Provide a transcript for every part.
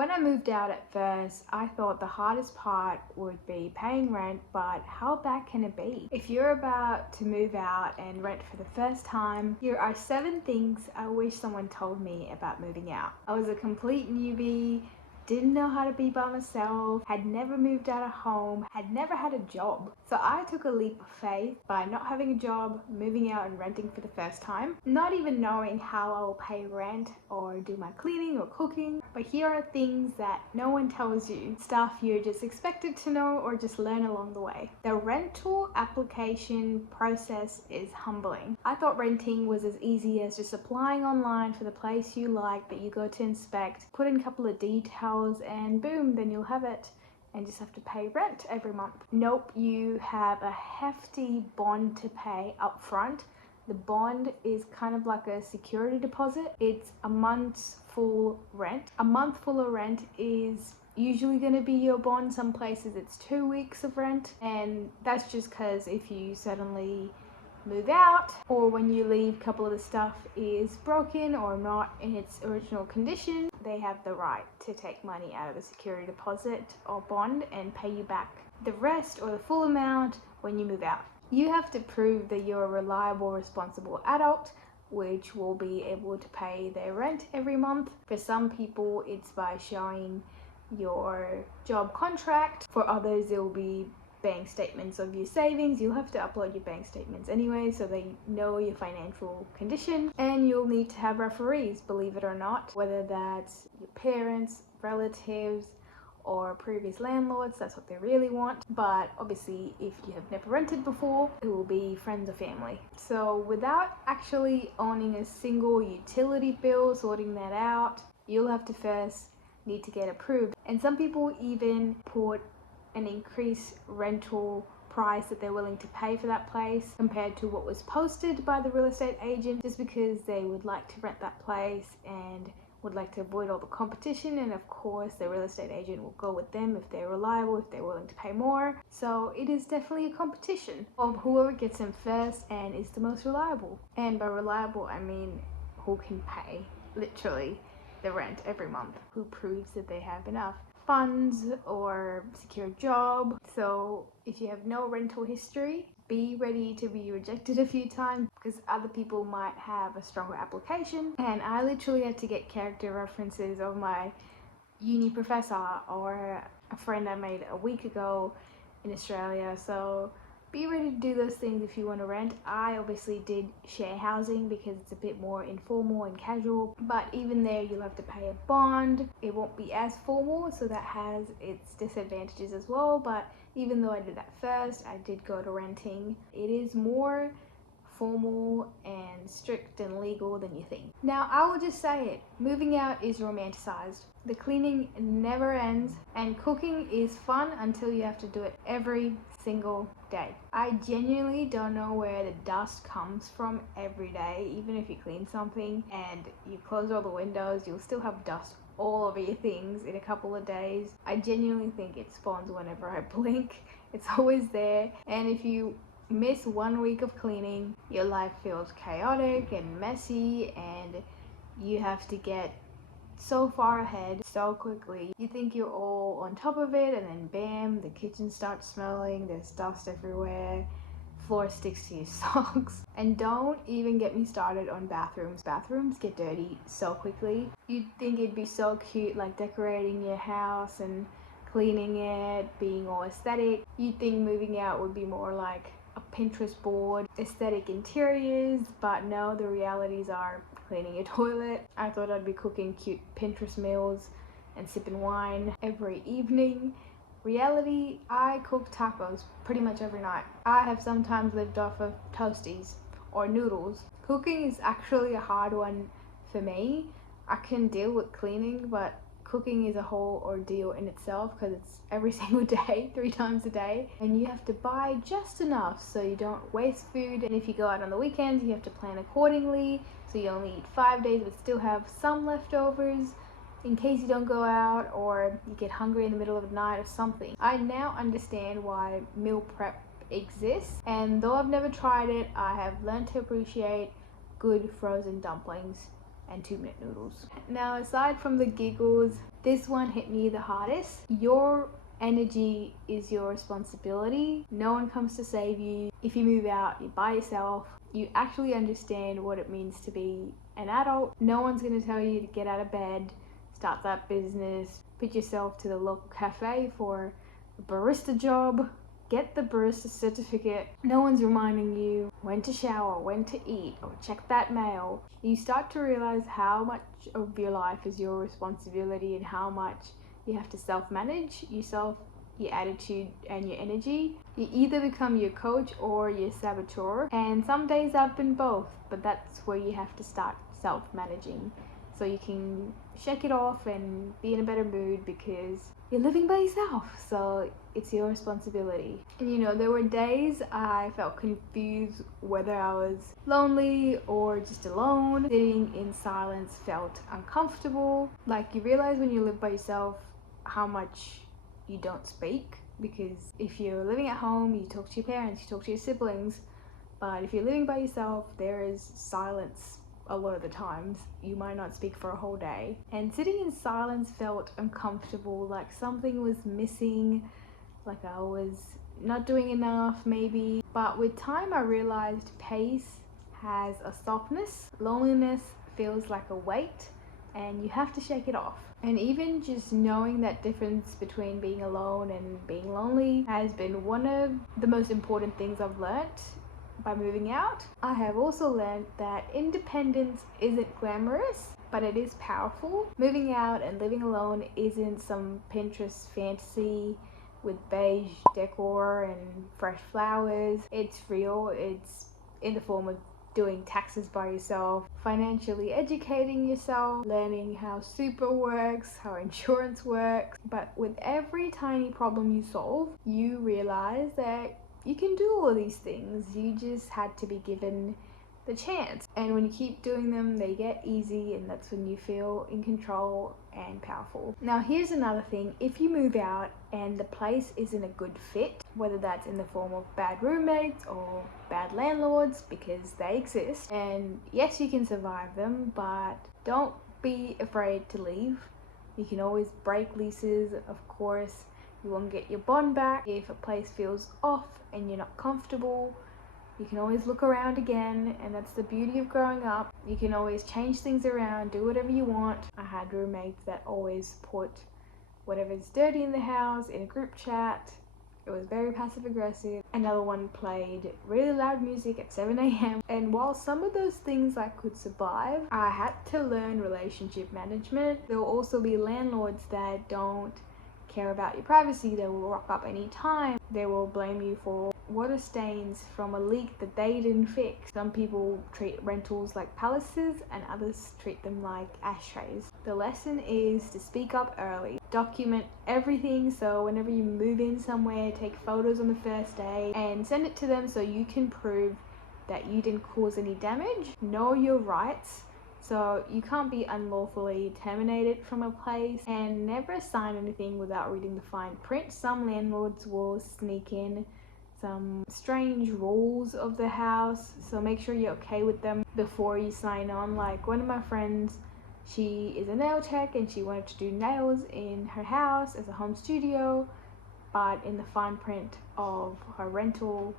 When I moved out at first, I thought the hardest part would be paying rent, but how bad can it be? If you're about to move out and rent for the first time, here are 7 things I wish someone told me about moving out. I was a complete newbie, didn't know how to be by myself, had never moved out of home, had never had a job. So I took a leap of faith by not having a job, moving out and renting for the first time, not even knowing how I will pay rent or do my cleaning or cooking. But here are things that no one tells you, stuff you're just expected to know or just learn along the way. The rental application process is humbling. I thought renting was as easy as just applying online for the place you like that you go to inspect, put in a couple of details, and boom, then you'll have it and just have to pay rent every month. Nope, you have a hefty bond to pay up front. The bond is kind of like a security deposit. It's a month's full rent. A month full of rent is usually going to be your bond. Some places it's 2 weeks of rent, and that's just because if you suddenly move out or when you leave, a couple of the stuff is broken or not in its original condition, they have the right to take money out of the security deposit or bond and pay you back the rest or the full amount when you move out. You have to prove that you're a reliable, responsible adult which will be able to pay their rent every month. For some people it's by showing your job contract. For others it will be bank statements of your savings. You'll have to upload your bank statements anyway so they know your financial condition, and you'll need to have referees, believe it or not, whether that's your parents, relatives, or previous landlords. That's what they really want. But obviously if you have never rented before, it will be friends or family. So without actually owning a single utility bill, sorting that out, you'll have to first need to get approved. And some people even put an increased rental price that they're willing to pay for that place compared to what was posted by the real estate agent, just because they would like to rent that place and would like to avoid all the competition. And of course the real estate agent will go with them if they're reliable, if they're willing to pay more. So it is definitely a competition of whoever gets in first and is the most reliable. And by reliable I mean who can pay literally the rent every month, who proves that they have enough funds or secure job. So if you have no rental history, be ready to be rejected a few times because other people might have a stronger application. And I literally had to get character references of my uni professor or a friend I made a week ago in Australia. So be ready to do those things if you want to rent. I obviously did share housing because it's a bit more informal and casual, but even there you'll have to pay a bond. It won't be as formal, so that has its disadvantages as well. But even though I did that first, I did go to renting. It is more formal and strict and legal than you think. Now I will just say it, moving out is romanticized. The cleaning never ends and cooking is fun until you have to do it every single day. I genuinely don't know where the dust comes from every day. Even if you clean something and you close all the windows, you'll still have dust all over your things in a couple of days. I genuinely think it spawns whenever I blink. It's always there, and if you miss 1 week of cleaning, your life feels chaotic and messy, and you have to get so far ahead so quickly. You think you're all on top of it, and then bam, the kitchen starts smelling, there's dust everywhere, floor sticks to your socks. And don't even get me started on bathrooms. Bathrooms get dirty so quickly. You'd think it'd be so cute, like decorating your house and cleaning it, being all aesthetic. You'd think moving out would be more like a Pinterest board, aesthetic interiors, but no, the realities are cleaning your toilet. I thought I'd be cooking cute Pinterest meals and sipping wine every evening. Reality, I cook tacos pretty much every night. I have sometimes lived off of toasties or noodles. Cooking is actually a hard one for me. I can deal with cleaning, but cooking is a whole ordeal in itself because it's every single day, 3 times a day, and you have to buy just enough so you don't waste food. And if you go out on the weekends, you have to plan accordingly, so you only eat 5 days but still have some leftovers in case you don't go out or you get hungry in the middle of the night or something. I now understand why meal prep exists, and though I've never tried it, I have learned to appreciate good frozen dumplings and 2-minute noodles. Now, aside from the giggles, this one hit me the hardest. Your energy is your responsibility. No one comes to save you. If you move out, you're by yourself. You actually understand what it means to be an adult. No one's going to tell you to get out of bed, start that business, put yourself to the local cafe for a barista job, get the barista certificate. No one's reminding you when to shower, when to eat, or check that mail. You start to realize how much of your life is your responsibility and how much you have to self-manage yourself, your attitude and your energy. You either become your coach or your saboteur, and some days I've been both, but that's where you have to start self-managing so you can shake it off and be in a better mood, because you're living by yourself, so it's your responsibility. And you know, there were days I felt confused whether I was lonely or just alone. Sitting in silence felt uncomfortable. Like, you realize when you live by yourself how much you don't speak, because if you're living at home, you talk to your parents, you talk to your siblings, but if you're living by yourself, there is silence. A lot of the times you might not speak for a whole day, and sitting in silence felt uncomfortable, like something was missing, like I was not doing enough maybe. But with time I realized pace has a softness. Loneliness feels like a weight and you have to shake it off. And even just knowing that difference between being alone and being lonely has been one of the most important things I've learnt by moving out. I have also learned that independence isn't glamorous, but it is powerful. Moving out and living alone isn't some Pinterest fantasy with beige decor and fresh flowers. It's real. It's in the form of doing taxes by yourself, financially educating yourself, learning how super works, how insurance works. But with every tiny problem you solve, you realize that you can do all these things. You just had to be given the chance. And when you keep doing them, they get easy, and that's when you feel in control and powerful. Now, here's another thing. If you move out and the place isn't a good fit, whether that's in the form of bad roommates or bad landlords, because they exist, and yes, you can survive them, but don't be afraid to leave. You can always break leases, of course. You won't get your bond back. If a place feels off and you're not comfortable, you can always look around again, and that's the beauty of growing up. You can always change things around, do whatever you want. I had roommates that always put whatever's dirty in the house in a group chat. It was very passive aggressive. Another one played really loud music at 7 a.m. And while some of those things I could survive, I had to learn relationship management. There will also be landlords that don't care about your privacy. They will rock up anytime. They will blame you for water stains from a leak that they didn't fix. Some people treat rentals like palaces and others treat them like ashtrays. The lesson is to speak up early. Document everything, so whenever you move in somewhere, take photos on the first day and send it to them so you can prove that you didn't cause any damage. Know your rights. So you can't be unlawfully terminated from a place, and never sign anything without reading the fine print. Some landlords will sneak in some strange rules of the house, so make sure you're okay with them before you sign on. Like, one of my friends, she is a nail tech and she wanted to do nails in her house as a home studio, but in the fine print of her rental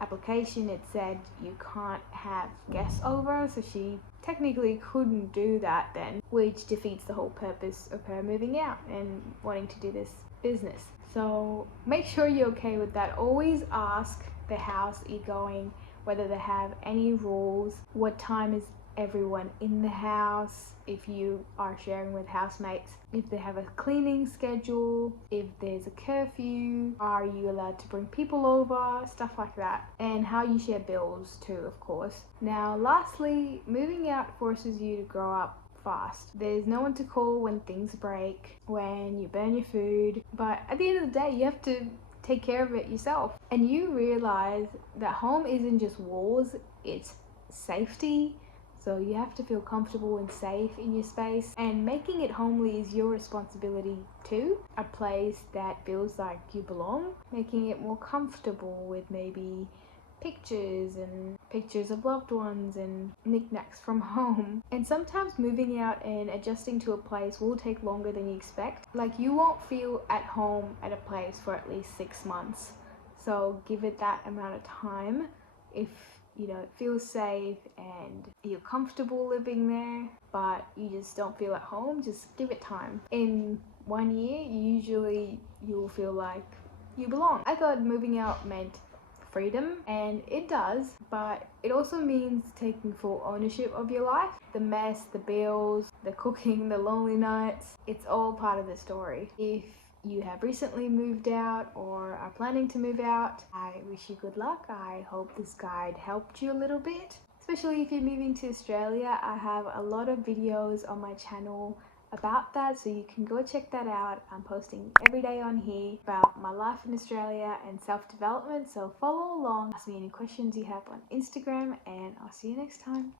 application it said you can't have guests over, so she technically couldn't do that then, which defeats the whole purpose of her moving out and wanting to do this business. So make sure you're okay with that. Always ask the house you're going whether they have any rules, what time is everyone in the house, if you are sharing with housemates, if they have a cleaning schedule, if there's a curfew, are you allowed to bring people over, stuff like that, and how you share bills too, of course. Now, lastly, moving out forces you to grow up fast. There's no one to call when things break, when you burn your food, but at the end of the day, you have to take care of it yourself. And you realize that home isn't just walls, it's safety. So you have to feel comfortable and safe in your space, and making it homely is your responsibility too. A place that feels like you belong, making it more comfortable with maybe pictures and pictures of loved ones and knickknacks from home. And sometimes moving out and adjusting to a place will take longer than you expect. Like, you won't feel at home at a place for at least 6 months. So give it that amount of time. If you know, it feels safe and you're comfortable living there, but you just don't feel at home, just give it time. In 1 year, you'll feel like you belong. I thought moving out meant freedom, and it does, but it also means taking full ownership of your life. The mess, the bills, the cooking, the lonely nights, it's all part of the story. If you have recently moved out or are planning to move out, I wish you good luck. I hope this guide helped you a little bit, especially if you're moving to Australia. I have a lot of videos on my channel about that, so you can go check that out. I'm posting every day on here about my life in Australia and self-development, so follow along. Ask me any questions you have on Instagram, and I'll see you next time.